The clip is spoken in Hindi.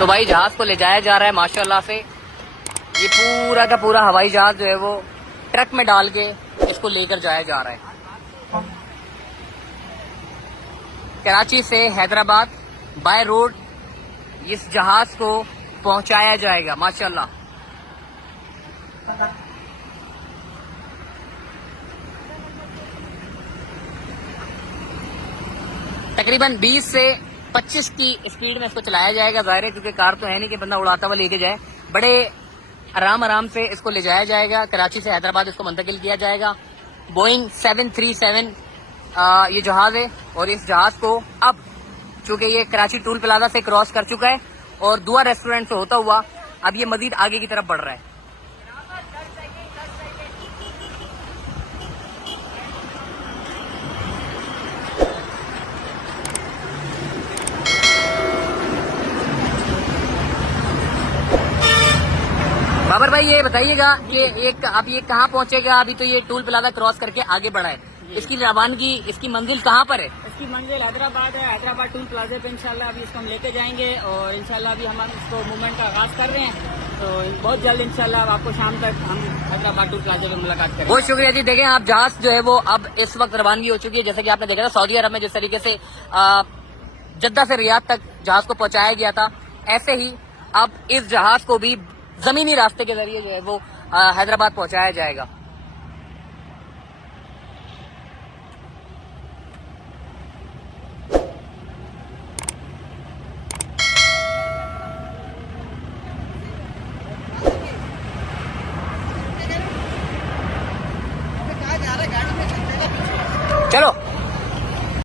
तो भाई जहाज को ले जाया जा रहा है माशाल्लाह से। ये पूरा का पूरा हवाई जहाज जो है वो ट्रक में डाल के इसको लेकर जाया जा रहा है। कराची से हैदराबाद बाय रोड इस जहाज को पहुंचाया जाएगा माशाल्लाह। तकरीबन 20 से 25 की स्पीड में इसको चलाया जाएगा। जाहिर है क्योंकि कार तो है नहीं कि बंदा उड़ाता हुआ लेके जाए। बड़े आराम आराम से इसको ले जाया जाएगा। कराची से हैदराबाद इसको मुंतकिल किया जाएगा। बोइंग 737 ये जहाज है और इस जहाज को अब चूंकि ये कराची टूल प्लाजा से क्रॉस कर चुका है और दुआ रेस्टोरेंट से होता हुआ अब ये मजीद आगे की तरफ बढ़ रहा है। बाबर भाई ये बताइएगा कि एक अब ये कहाँ पहुंचेगा? अभी तो ये टूल प्लाजा क्रॉस करके आगे बढ़ा है। इसकी रवानगी, इसकी मंजिल कहाँ पर है? इसकी मंजिल हैदराबाद है। हैदराबाद टूल प्लाजा पे इंशाल्लाह अभी इसको हम लेके जाएंगे और इंशाल्लाह अभी हम इसको मूवमेंट का आगाज कर रहे हैं। तो बहुत जल्द इंशाल्लाह आपको शाम तक हम हैदराबाद टूल प्लाजा पे मुलाकात करेंगे। बहुत शुक्रिया जी। देखें आप जहाज जो है वो अब इस वक्त रवानगी हो चुकी है। जैसे कि आपने देखा था सऊदी अरब में जिस तरीके से जद्दा से रियाद तक जहाज को पहुंचाया गया था, ऐसे ही अब इस जहाज को भी जमीनी रास्ते के जरिए जो है वो हैदराबाद पहुंचाया जाएगा।